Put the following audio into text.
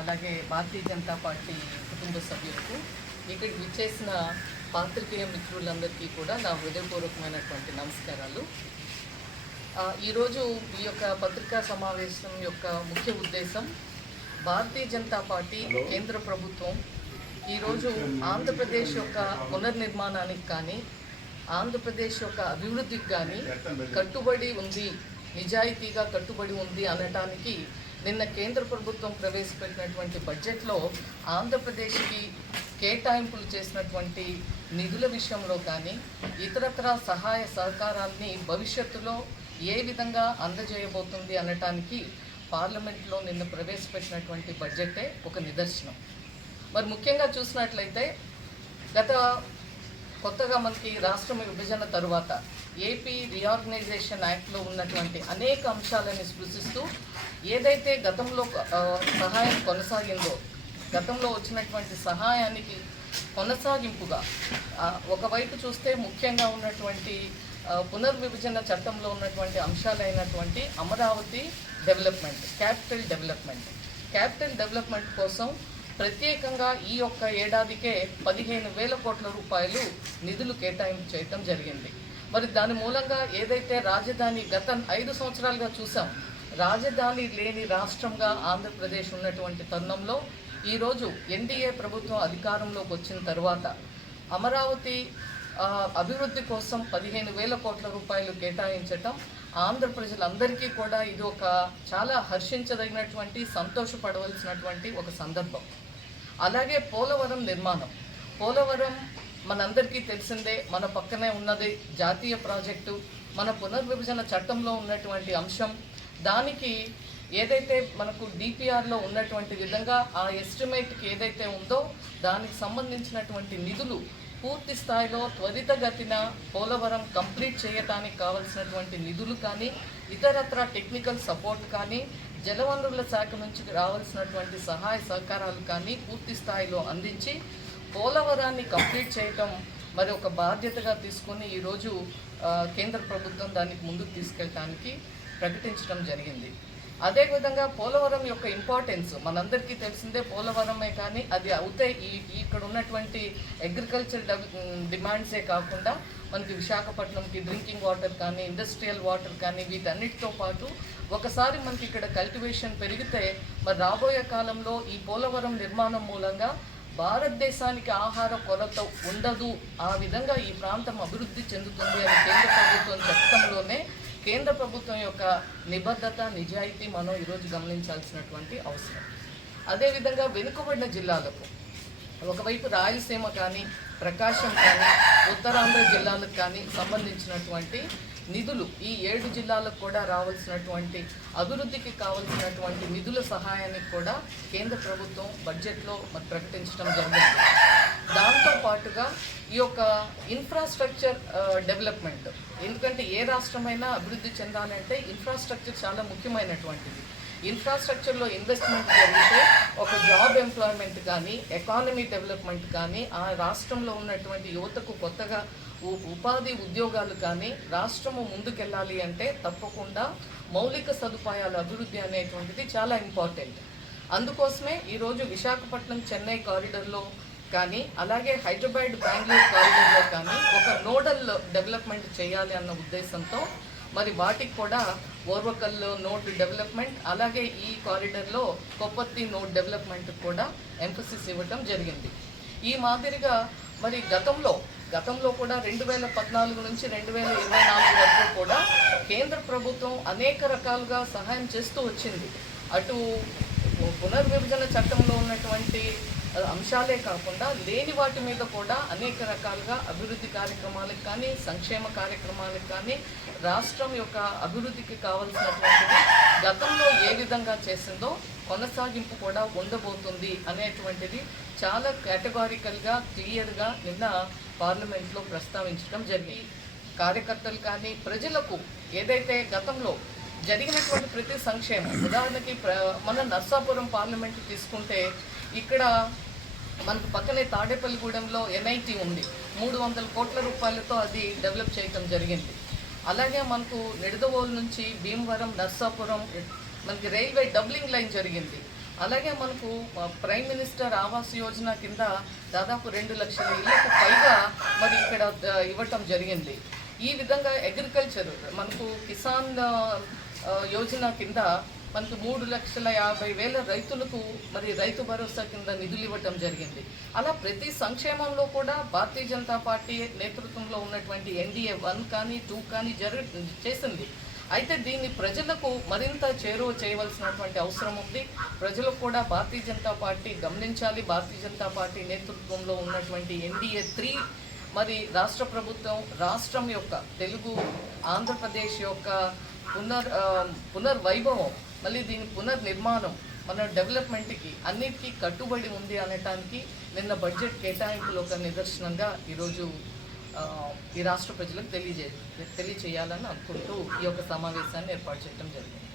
అలాగే భారతీయ జనతా పార్టీ కుటుంబ సభ్యులకు ఇక్కడికి విచ్చేసిన పాత్రికేయ మిత్రులందరికీ కూడా నా హృదయపూర్వకమైనటువంటి నమస్కారాలు. ఈరోజు ఈ యొక్క పత్రికా సమావేశం యొక్క ముఖ్య ఉద్దేశం భారతీయ జనతా పార్టీ కేంద్ర ప్రభుత్వం ఈరోజు ఆంధ్రప్రదేశ్ యొక్క పునర్నిర్మాణానికి కానీ ఆంధ్రప్రదేశ్ యొక్క అభివృద్ధికి కానీ కట్టుబడి ఉంది, నిజాయితీగా కట్టుబడి ఉంది అనటానికి నిన్న కేంద్ర ప్రభుత్వం ప్రవేశపెట్టినటువంటి బడ్జెట్లో ఆంధ్రప్రదేశ్కి కేటాయింపులు చేసినటువంటి నిధుల విషయంలో కానీ ఇతరత్ర సహాయ సహకారాన్ని భవిష్యత్తులో ఏ విధంగా అందజేయబోతుంది అనటానికి పార్లమెంట్లో నిన్న ప్రవేశపెట్టినటువంటి బడ్జెటే ఒక నిదర్శనం. మరి ముఖ్యంగా చూసినట్లయితే కొత్తగా మనకి రాష్ట్రం విభజన తరువాత ఏపీ రీఆర్గనైజేషన్ యాక్ట్లో ఉన్నటువంటి అనేక అంశాలని స్పృశిస్తూ ఏదైతే గతంలో సహాయం కొనసాగిందో, గతంలో వచ్చినటువంటి సహాయానికి కొనసాగింపుగా ఒకవైపు చూస్తే ముఖ్యంగా ఉన్నటువంటి పునర్విభజన చట్టంలో ఉన్నటువంటి అంశాలైనటువంటి అమరావతి డెవలప్మెంట్, క్యాపిటల్ డెవలప్మెంట్ కోసం ప్రత్యేకంగా ఈ యొక్క ఏడాదికే 15,000 కోట్ల రూపాయలు నిధులు కేటాయింపు చేయటం జరిగింది. మరి దాని మూలంగా ఏదైతే రాజధాని గత 5 సంవత్సరాలుగా చూసాం, రాజధాని లేని రాష్ట్రంగా ఆంధ్రప్రదేశ్ ఉన్నటువంటి తరుణంలో ఈరోజు ఎన్డీఏ ప్రభుత్వం అధికారంలోకి వచ్చిన తర్వాత అమరావతి అభివృద్ధి కోసం 15,000 కోట్ల రూపాయలు కేటాయించటం ఆంధ్ర ప్రజలందరికీ కూడా ఇది ఒక చాలా హర్షించదగినటువంటి, సంతోషపడవలసినటువంటి ఒక సందర్భం. అలాగే పోలవరం నిర్మాణం, పోలవరం మనందరికీ తెలిసిందే, మన పక్కనే ఉన్నది జాతీయ ప్రాజెక్టు, మన పునర్విభజన చట్టంలో ఉన్నటువంటి అంశం. దానికి ఏదైతే మనకు డిపిఆర్లో ఉన్నటువంటి విధంగా ఆ ఎస్టిమేట్కి ఏదైతే ఉందో దానికి సంబంధించినటువంటి నిధులు పూర్తి స్థాయిలో త్వరితగతిన పోలవరం కంప్లీట్ చేయడానికి కావాల్సినటువంటి నిధులు కానీ ఇతరత్ర టెక్నికల్ సపోర్ట్ కానీ జలవనరుల శాఖ నుంచి రావాల్సినటువంటి సహాయ సహకారాలు కానీ పూర్తి స్థాయిలో అందించి పోలవరాన్ని కంప్లీట్ చేయటం మరి ఒక బాధ్యతగా తీసుకొని ఈరోజు కేంద్ర ప్రభుత్వం దానికి ముందుకు తీసుకెళ్ళడానికి ప్రకటించడం జరిగింది. అదేవిధంగా పోలవరం యొక్క ఇంపార్టెన్స్ మనందరికీ తెలిసిందే. పోలవరమే కానీ అది అవుతే ఇక్కడ ఉన్నటువంటి అగ్రికల్చర్ డిమాండ్సే కాకుండా మనకి విశాఖపట్నంకి డ్రింకింగ్ వాటర్ కానీ ఇండస్ట్రియల్ వాటర్ కానీ వీటన్నిటితో పాటు ఒకసారి మనకి ఇక్కడ కల్టివేషన్ పెరిగితే మరి రాబోయే కాలంలో ఈ పోలవరం నిర్మాణం మూలంగా భారతదేశానికి ఆహార కొరత ఉండదు, ఆ విధంగా ఈ ప్రాంతం అభివృద్ధి చెందుతుంది అని కేంద్ర ప్రభుత్వం చెప్పడంలోనే కేంద్ర ప్రభుత్వం యొక్క నిబద్ధత, నిజాయితీ మనం ఈరోజు గమనించాల్సినటువంటి అవసరం. అదేవిధంగా వెనుకబడిన జిల్లాలకు ఒకవైపు రాయలసీమ కానీ ప్రకాశం కానీ ఉత్తరాంధ్ర జిల్లాలకు కానీ సంబంధించినటువంటి నిధులు ఈ 7 జిల్లాలకు కూడా రావాల్సినటువంటి అభివృద్ధికి కావాల్సినటువంటి నిధుల సహాయానికి కూడా కేంద్ర ప్రభుత్వం బడ్జెట్లో ప్రకటించడం జరిగింది. దాంతో పాటుగా ఈ యొక్క ఇన్ఫ్రాస్ట్రక్చర్ డెవలప్మెంట్, ఎందుకంటే ఏ రాష్ట్రమైనా అభివృద్ధి చెందాలంటే ఇన్ఫ్రాస్ట్రక్చర్ చాలా ముఖ్యమైనటువంటిది. ఇన్ఫ్రాస్ట్రక్చర్లో ఇన్వెస్ట్మెంట్ జరిగితే ఒక జాబ్ ఎంప్లాయ్మెంట్ కానీ ఎకానమీ డెవలప్మెంట్ కానీ ఆ రాష్ట్రంలో ఉన్నటువంటి యువతకు కొత్తగా ఉపాధి ఉద్యోగాలు కానీ రాష్ట్రము ముందుకెళ్ళాలి అంటే తప్పకుండా మౌలిక సదుపాయాల అభివృద్ధి అనేటువంటిది చాలా ఇంపార్టెంట్. అందుకోసమే ఈరోజు విశాఖపట్నం చెన్నై కారిడర్లో కానీ అలాగే హైదరాబాద్ బెంగళూరు కారిడర్లో కానీ ఒక నోడల్ డెవలప్మెంట్ చేయాలి అన్న ఉద్దేశంతో మరి వాటికి కూడా ఓర్వకల్ నోడ్ డెవలప్మెంట్ అలాగే ఈ కారిడర్లో కొప్పత్తి నోడ్ డెవలప్మెంట్ కూడా ఎంఫసిస్ ఇవ్వటం జరిగింది. ఈ మాదిరిగా మరి గతంలో కూడా 2014 నుంచి 2024 వరకు కూడా కేంద్ర ప్రభుత్వం అనేక రకాలుగా సహాయం చేస్తూ వచ్చింది. అటు పునర్విభజన చట్టంలో ఉన్నటువంటి అంశాలే కాకుండా లేని వాటి మీద కూడా అనేక రకాలుగా అభివృద్ధి కార్యక్రమాలకు కానీ సంక్షేమ కార్యక్రమాలకు కానీ రాష్ట్రం యొక్క అభివృద్ధికి కావాల్సినటువంటిది గతంలో ఏ విధంగా చేసిందో కొనసాగింపు కూడా ఉండబోతుంది అనేటువంటిది చాలా కేటగారికల్గా క్లియర్గా నిన్న పార్లమెంట్లో ప్రస్తావించడం జరిగింది. కార్యకర్తలు కానీ ప్రజలకు ఏదైతే గతంలో జరిగినటువంటి ప్రతి సంక్షేమం, ఉదాహరణకి మన నర్సాపురం పార్లమెంట్ తీసుకుంటే ఇక్కడ మనకు పక్కనే తాడేపల్లిగూడెంలో ఎన్ఐటి ఉంది, 300 కోట్ల రూపాయలతో అది డెవలప్ చేయటం జరిగింది. అలాగే మనకు నిడదవోలు నుంచి భీమవరం నర్సాపురం మనకి రైల్వే డబ్లింగ్ లైన్ జరిగింది, అలాగే మనకు ప్రైమ్ మినిస్టర్ ఆవాస్ యోజన కింద దాదాపు 2 లక్షల ఇళ్లకు పైగా మరి ఇక్కడ ఇవ్వటం జరిగింది. ఈ విధంగా అగ్రికల్చర్ మనకు కిసాన్ యోజన కింద మనకు 3,50,000 రైతులకు మరి రైతు భరోసా కింద నిధులు ఇవ్వటం జరిగింది. అలా ప్రతి సంక్షేమంలో కూడా భారతీయ జనతా పార్టీ నేతృత్వంలో ఉన్నటువంటి ఎన్డీఏ 1 కానీ 2 కానీ చేసింది. అయితే దీన్ని ప్రజలకు మరింత చేరువ చేయవలసినటువంటి అవసరం ఉంది. ప్రజలకు కూడా భారతీయ జనతా పార్టీ గమనించాలి. భారతీయ జనతా పార్టీ నేతృత్వంలో ఉన్నటువంటి ఎన్డీఏ 3 మరి రాష్ట్ర ప్రభుత్వం రాష్ట్రం యొక్క తెలుగు ఆంధ్రప్రదేశ్ యొక్క పునర్వైభవం మళ్ళీ దీని పునర్నిర్మాణం మన డెవలప్మెంట్కి అన్నిటికీ కట్టుబడి ఉంది అనటానికి నిన్న బడ్జెట్ కేటాయింపులో ఒక నిదర్శనంగా ఈరోజు ఈ రాష్ట్ర ప్రజలకు తెలియజేయాలని అనుకుంటూ ఈ యొక్క సమావేశాన్ని ఏర్పాటు చేయడం జరిగింది.